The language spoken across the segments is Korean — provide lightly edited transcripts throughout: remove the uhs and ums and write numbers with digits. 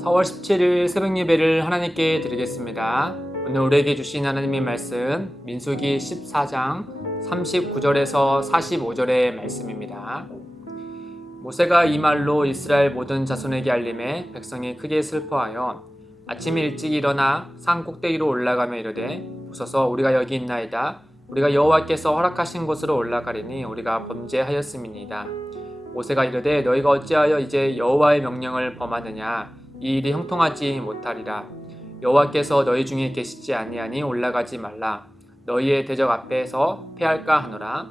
4월 17일 새벽 예배를 하나님께 드리겠습니다. 오늘 우리에게 주신 하나님의 말씀 민수기 14장 39절에서 45절의 말씀입니다. 모세가 이 말로 이스라엘 모든 자손에게 알림해 백성이 크게 슬퍼하여 아침에 일찍 일어나 산 꼭대기로 올라가며 이르되 보소서 우리가 여기 있나이다. 우리가 여호와께서 허락하신 곳으로 올라가리니 우리가 범죄하였음이니이다. 모세가 이르되 너희가 어찌하여 이제 여호와의 명령을 범하느냐. 이 일이 형통하지 못하리라. 여호와께서 너희 중에 계시지 아니하니 올라가지 말라. 너희의 대적 앞에서 패할까 하노라.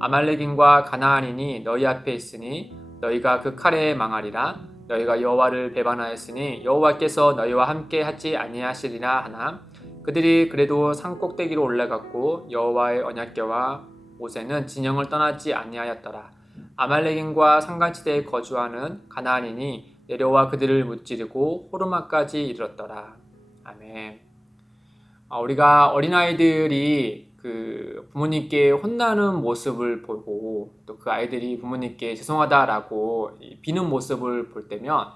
아말렉인과 가나안인이 너희 앞에 있으니 너희가 그 칼에 망하리라. 너희가 여호와를 배반하였으니 여호와께서 너희와 함께 하지 아니하시리라 하나. 그들이 그래도 산 꼭대기로 올라갔고 여호와의 언약궤와 모세는 진영을 떠나지 아니하였더라. 아말렉인과 산간지대에 거주하는 가나안인이 내려와 그들을 무찌르고 호르마까지 이르렀더라. 아멘. 우리가 어린아이들이 부모님께 혼나는 모습을 보고 또 그 아이들이 부모님께 죄송하다라고 비는 모습을 볼 때면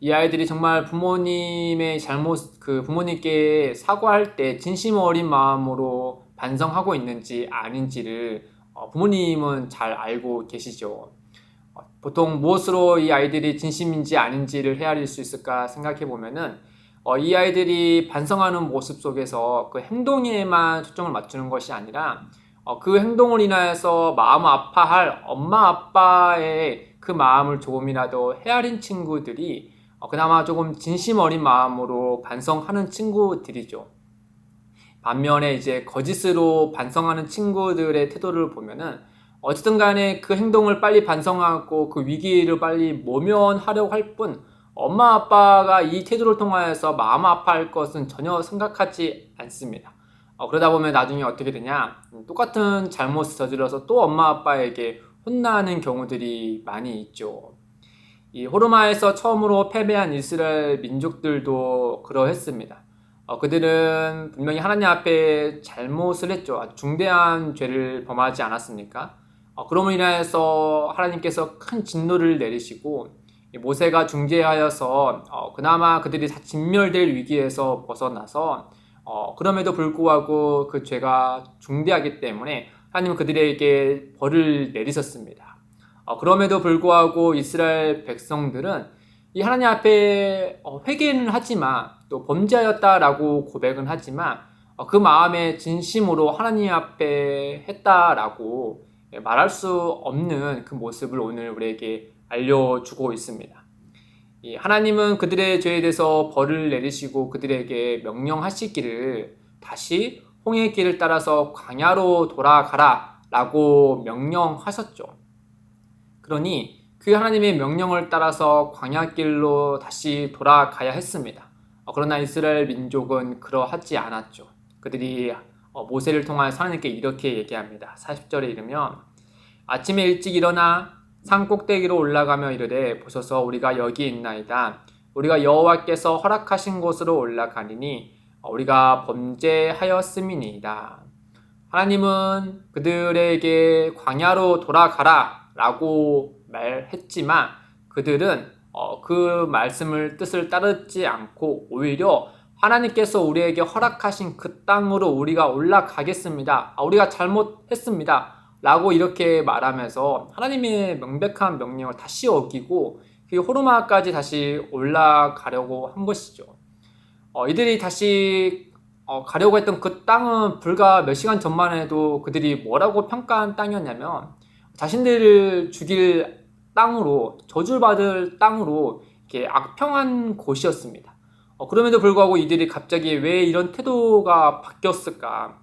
이 아이들이 정말 부모님의 잘못, 부모님께 사과할 때 진심 어린 마음으로 반성하고 있는지 아닌지를 부모님은 잘 알고 계시죠. 보통 무엇으로 이 아이들이 진심인지 아닌지를 헤아릴 수 있을까 생각해 보면은 이 아이들이 반성하는 모습 속에서 그 행동에만 초점을 맞추는 것이 아니라 그 행동을 인하여서 마음 아파할 엄마 아빠의 그 마음을 조금이라도 헤아린 친구들이 그나마 조금 진심 어린 마음으로 반성하는 친구들이죠. 반면에 이제 거짓으로 반성하는 친구들의 태도를 보면은 어쨌든 간에 그 행동을 빨리 반성하고 그 위기를 빨리 모면하려고 할 뿐 엄마 아빠가 이 태도를 통하여서 마음 아파할 것은 전혀 생각하지 않습니다. 그러다 보면 나중에 어떻게 되냐, 똑같은 잘못을 저질러서 또 엄마 아빠에게 혼나는 경우들이 많이 있죠. 이 호르마에서 처음으로 패배한 이스라엘 민족들도 그러했습니다. 그들은 분명히 하나님 앞에 잘못을 했죠. 아주 중대한 죄를 범하지 않았습니까? 그럼으로 인하여서 하나님께서 큰 진노를 내리시고 모세가 중재하여서 그나마 그들이 다 진멸될 위기에서 벗어나서 그럼에도 불구하고 그 죄가 중대하기 때문에 하나님은 그들에게 벌을 내리셨습니다. 그럼에도 불구하고 이스라엘 백성들은 이 하나님 앞에 회개는 하지만 또 범죄하였다라고 고백은 하지만 그 마음에 진심으로 하나님 앞에 했다라고 말할 수 없는 그 모습을 오늘 우리에게 알려주고 있습니다. 하나님은 그들의 죄에 대해서 벌을 내리시고 그들에게 명령하시기를 다시 홍해의 길을 따라서 광야로 돌아가라 라고 명령하셨죠. 그러니 그 하나님의 명령을 따라서 광야길로 다시 돌아가야 했습니다. 그러나 이스라엘 민족은 그러하지 않았죠. 그들이 모세를 통하여 하나님께 이렇게 얘기합니다. 40절에 이르면 아침에 일찍 일어나 산 꼭대기로 올라가며 이르되 보소서 우리가 여기 있나이다. 우리가 여호와께서 허락하신 곳으로 올라가리니 우리가 범죄하였음이니이다. 하나님은 그들에게 광야로 돌아가라 라고 말했지만 그들은 그 말씀을 뜻을 따르지 않고 오히려 하나님께서 우리에게 허락하신 그 땅으로 우리가 올라가겠습니다. 우리가 잘못했습니다. 라고 이렇게 말하면서 하나님의 명백한 명령을 다시 어기고 그 호르마까지 다시 올라가려고 한 것이죠. 이들이 다시 가려고 했던 그 땅은 불과 몇 시간 전만 해도 그들이 뭐라고 평가한 땅이었냐면 자신들을 죽일 땅으로, 저주를 받을 땅으로 이렇게 악평한 곳이었습니다. 그럼에도 불구하고 이들이 갑자기 왜 이런 태도가 바뀌었을까?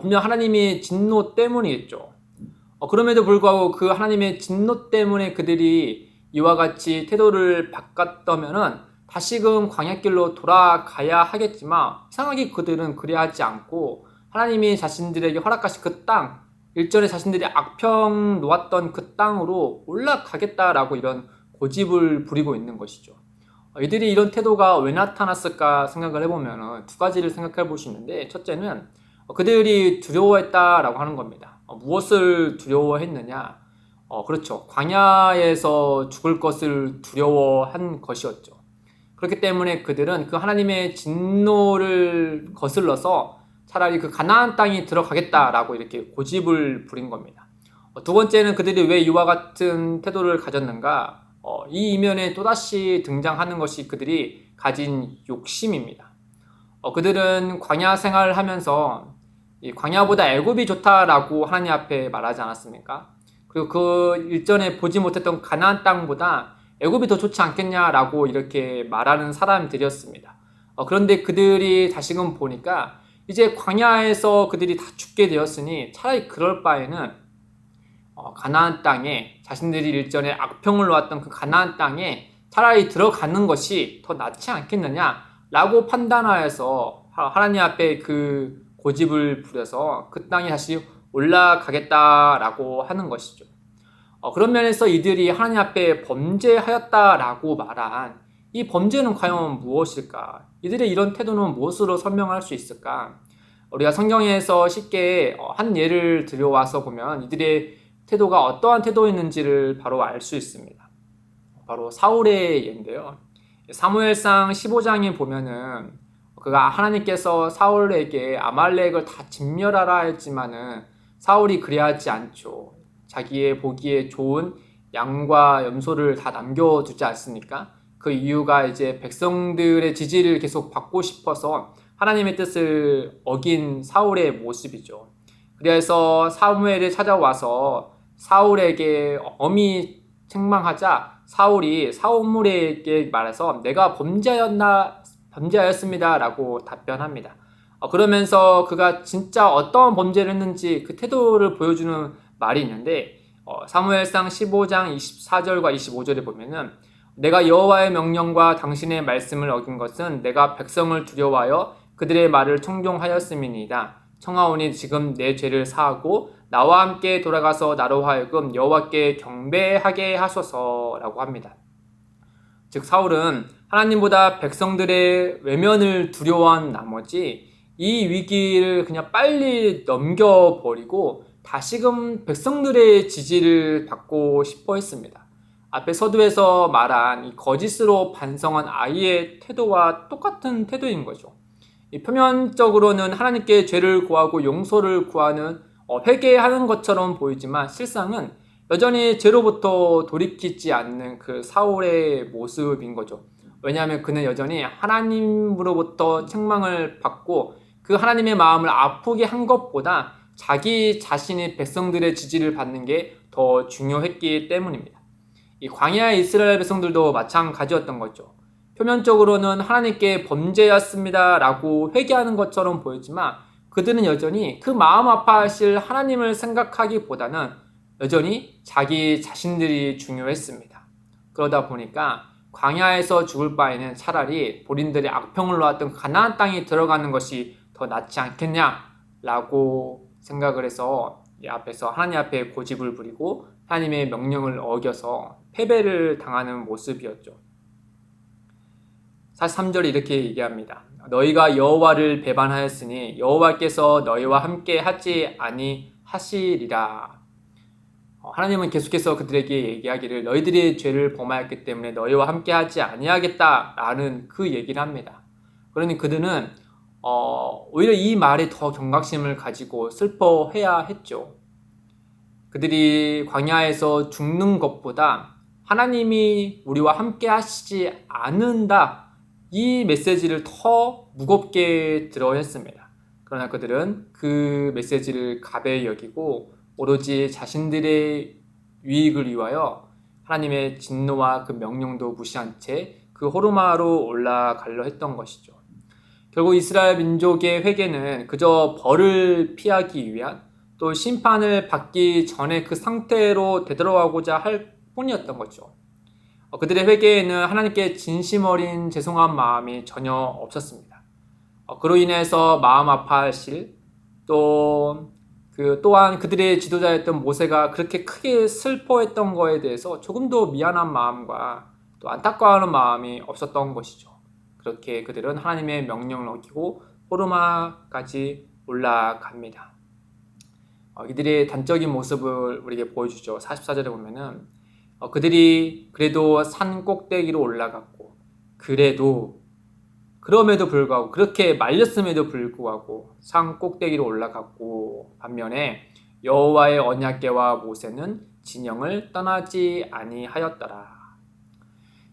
분명 하나님의 진노 때문이겠죠. 그럼에도 불구하고 그 하나님의 진노 때문에 그들이 이와 같이 태도를 바꿨다면은 다시금 광야길로 돌아가야 하겠지만 이상하게 그들은 그래하지 않고 하나님이 자신들에게 허락하신 그 땅, 일전에 자신들이 악평 놓았던 그 땅으로 올라가겠다라고 이런 고집을 부리고 있는 것이죠. 이들이 이런 태도가 왜 나타났을까 생각을 해보면 두 가지를 생각해 볼 수 있는데, 첫째는 그들이 두려워했다라고 하는 겁니다. 무엇을 두려워했느냐? 그렇죠. 광야에서 죽을 것을 두려워한 것이었죠. 그렇기 때문에 그들은 그 하나님의 진노를 거슬러서 차라리 그 가나안 땅이 들어가겠다라고 이렇게 고집을 부린 겁니다. 두 번째는 그들이 왜 이와 같은 태도를 가졌는가? 이 이면에 또다시 등장하는 것이 그들이 가진 욕심입니다. 그들은 광야 생활을 하면서 이 광야보다 애굽이 좋다라고 하나님 앞에 말하지 않았습니까? 그리고 그 일전에 보지 못했던 가나안 땅보다 애굽이 더 좋지 않겠냐라고 이렇게 말하는 사람들이었습니다. 그런데 그들이 다시금 보니까 이제 광야에서 그들이 다 죽게 되었으니 차라리 그럴 바에는 가나안 땅에 자신들이 일전에 악평을 놓았던 그 가나안 땅에 차라리 들어가는 것이 더 낫지 않겠느냐라고 판단하여서 하나님 앞에 그 고집을 부려서 그 땅에 다시 올라가겠다라고 하는 것이죠. 그런 면에서 이들이 하나님 앞에 범죄하였다라고 말한 이 범죄는 과연 무엇일까? 이들의 이런 태도는 무엇으로 설명할 수 있을까? 우리가 성경에서 쉽게 한 예를 들여와서 보면 이들의 태도가 어떠한 태도였는지를 바로 알 수 있습니다. 바로 사울의 예인데요. 사무엘상 15장에 보면은 그가 하나님께서 사울에게 아말렉을 다 진멸하라 했지만은 사울이 그리하지 않죠. 자기의 보기에 좋은 양과 염소를 다 남겨두지 않습니까? 그 이유가 이제 백성들의 지지를 계속 받고 싶어서 하나님의 뜻을 어긴 사울의 모습이죠. 그래서 사무엘이 찾아와서 사울에게 엄히 책망하자 사울이 사무엘에게 말해서 내가 범죄하였습니다 라고 답변합니다. 그러면서 그가 진짜 어떤 범죄를 했는지 그 태도를 보여주는 말이 있는데 사무엘상 15장 24절과 25절에 보면은 내가 여호와의 명령과 당신의 말씀을 어긴 것은 내가 백성을 두려워하여 그들의 말을 청종하였음이니이다. 청하오니 지금 내 죄를 사하고 나와 함께 돌아가서 나로 하여금 여호와께 경배하게 하소서라고 합니다. 즉 사울은 하나님보다 백성들의 외면을 두려워한 나머지 이 위기를 그냥 빨리 넘겨버리고 다시금 백성들의 지지를 받고 싶어 했습니다. 앞에 서두에서 말한 이 거짓으로 반성한 아이의 태도와 똑같은 태도인 거죠. 이 표면적으로는 하나님께 죄를 구하고 용서를 구하는 회개하는 것처럼 보이지만 실상은 여전히 죄로부터 돌이키지 않는 그 사울의 모습인 거죠. 왜냐하면 그는 여전히 하나님으로부터 책망을 받고 그 하나님의 마음을 아프게 한 것보다 자기 자신이 백성들의 지지를 받는 게 더 중요했기 때문입니다. 이 광야의 이스라엘 백성들도 마찬가지였던 거죠. 표면적으로는 하나님께 범죄였습니다 라고 회개하는 것처럼 보였지만 그들은 여전히 그 마음 아파하실 하나님을 생각하기보다는 여전히 자기 자신들이 중요했습니다. 그러다 보니까 광야에서 죽을 바에는 차라리 본인들의 악평을 놓았던 가나안 땅에 들어가는 것이 더 낫지 않겠냐라고 생각을 해서 이 앞에서 하나님 앞에 고집을 부리고 하나님의 명령을 어겨서 패배를 당하는 모습이었죠. 43절에 이렇게 얘기합니다. 너희가 여호와를 배반하였으니 여호와께서 너희와 함께 하지 아니하시리라. 하나님은 계속해서 그들에게 얘기하기를 너희들이 죄를 범하였기 때문에 너희와 함께 하지 아니하겠다라는 그 얘기를 합니다. 그러니 그들은 오히려 이 말에 더 경각심을 가지고 슬퍼해야 했죠. 그들이 광야에서 죽는 것보다 하나님이 우리와 함께 하시지 않는다 이 메시지를 더 무겁게 들어야 했습니다. 그러나 그들은 그 메시지를 가벼이 여기고 오로지 자신들의 유익을 위하여 하나님의 진노와 그 명령도 무시한 채 그 호르마로 올라가려 했던 것이죠. 결국 이스라엘 민족의 회개는 그저 벌을 피하기 위한 또 심판을 받기 전에 그 상태로 되돌아가고자 할 뿐이었던 거죠. 그들의 회개에는 하나님께 진심 어린 죄송한 마음이 전혀 없었습니다. 그로 인해서 마음 아파하실 또한 그들의 지도자였던 모세가 그렇게 크게 슬퍼했던 거에 대해서 조금도 미안한 마음과 또 안타까워하는 마음이 없었던 것이죠. 그렇게 그들은 하나님의 명령을 어기고 호르마까지 올라갑니다. 이들의 단적인 모습을 우리에게 보여주죠. 44절에 보면은 그들이 그래도 산 꼭대기로 올라갔고 그럼에도 불구하고 그렇게 말렸음에도 불구하고 산 꼭대기로 올라갔고 반면에 여호와의 언약궤와 모세는 진영을 떠나지 아니하였더라.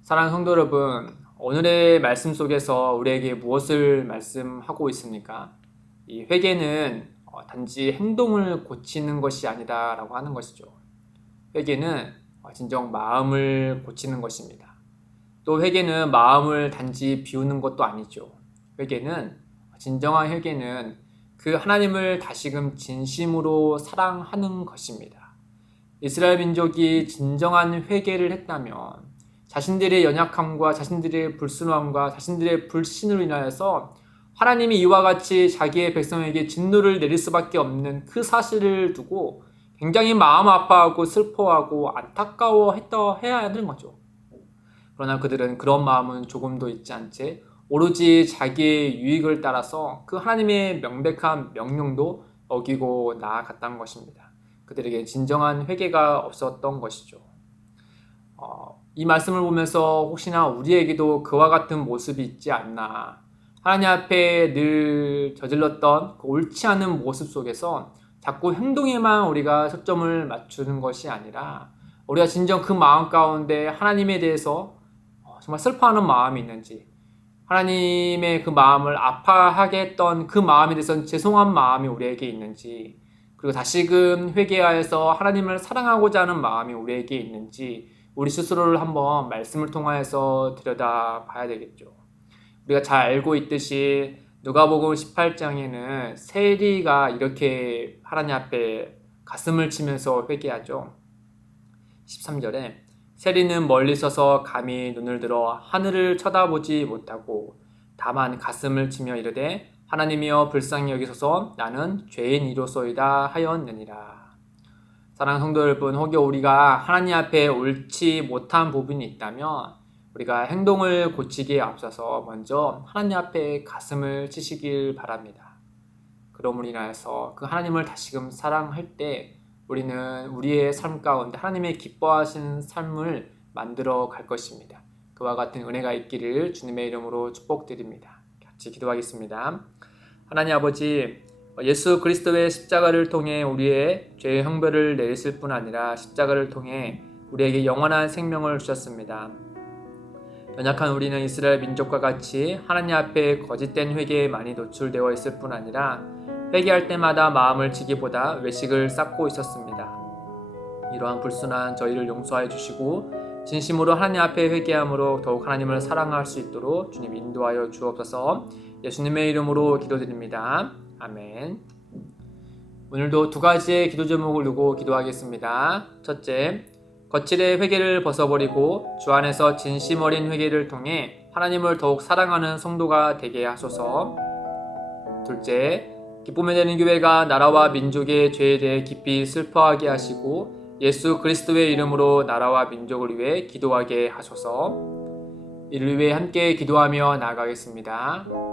사랑하는 성도 여러분, 오늘의 말씀 속에서 우리에게 무엇을 말씀하고 있습니까? 이 회개는 단지 행동을 고치는 것이 아니다라고 하는 것이죠. 회개는 진정 마음을 고치는 것입니다. 또 회개는 마음을 단지 비우는 것도 아니죠. 진정한 회개는 그 하나님을 다시금 진심으로 사랑하는 것입니다. 이스라엘 민족이 진정한 회개를 했다면 자신들의 연약함과 자신들의 불순함과 자신들의 불신으로 인하여서 하나님이 이와 같이 자기의 백성에게 진노를 내릴 수밖에 없는 그 사실을 두고 굉장히 마음 아파하고 슬퍼하고 해야 하는 거죠. 그러나 그들은 그런 마음은 조금도 있지 않지 오로지 자기의 유익을 따라서 그 하나님의 명백한 명령도 어기고 나아갔던 것입니다. 그들에게 진정한 회개가 없었던 것이죠. 이 말씀을 보면서 혹시나 우리에게도 그와 같은 모습이 있지 않나, 하나님 앞에 늘 저질렀던 그 옳지 않은 모습 속에서 자꾸 행동에만 우리가 초점을 맞추는 것이 아니라 우리가 진정 그 마음 가운데 하나님에 대해서 정말 슬퍼하는 마음이 있는지, 하나님의 그 마음을 아파하게 했던 그 마음에 대해서는 죄송한 마음이 우리에게 있는지, 그리고 다시금 회개하여서 하나님을 사랑하고자 하는 마음이 우리에게 있는지 우리 스스로를 한번 말씀을 통하여서 들여다 봐야 되겠죠. 우리가 잘 알고 있듯이 누가복음 18장에는 세리가 이렇게 하나님 앞에 가슴을 치면서 회개하죠. 13절에 세리는 멀리 서서 감히 눈을 들어 하늘을 쳐다보지 못하고 다만 가슴을 치며 이르되 하나님이여 불쌍히 여기소서 나는 죄인이로소이다 하였느니라. 사랑하는 성도 여러분, 혹여 우리가 하나님 앞에 옳지 못한 부분이 있다면 우리가 행동을 고치기에 앞서서 먼저 하나님 앞에 가슴을 치시길 바랍니다. 그러므로 인하여서 그 하나님을 다시금 사랑할 때 우리는 우리의 삶 가운데 하나님의 기뻐하시는 삶을 만들어 갈 것입니다. 그와 같은 은혜가 있기를 주님의 이름으로 축복드립니다. 같이 기도하겠습니다. 하나님 아버지, 예수 그리스도의 십자가를 통해 우리의 죄의 형벌을 내리실 뿐 아니라 십자가를 통해 우리에게 영원한 생명을 주셨습니다. 연약한 우리는 이스라엘 민족과 같이 하나님 앞에 거짓된 회개에 많이 노출되어 있을 뿐 아니라 회개할 때마다 마음을 치기보다 외식을 쌓고 있었습니다. 이러한 불순한 저희를 용서하여 주시고 진심으로 하나님 앞에 회개함으로 더욱 하나님을 사랑할 수 있도록 주님 인도하여 주옵소서. 예수님의 이름으로 기도드립니다. 아멘. 오늘도 두 가지의 기도 제목을 두고 기도하겠습니다. 첫째, 거칠의 회개를 벗어버리고 주 안에서 진심 어린 회개를 통해 하나님을 더욱 사랑하는 성도가 되게 하소서. 둘째, 기쁨의 되는 교회가 나라와 민족의 죄에 대해 깊이 슬퍼하게 하시고 예수 그리스도의 이름으로 나라와 민족을 위해 기도하게 하소서. 이를 위해 함께 기도하며 나아가겠습니다.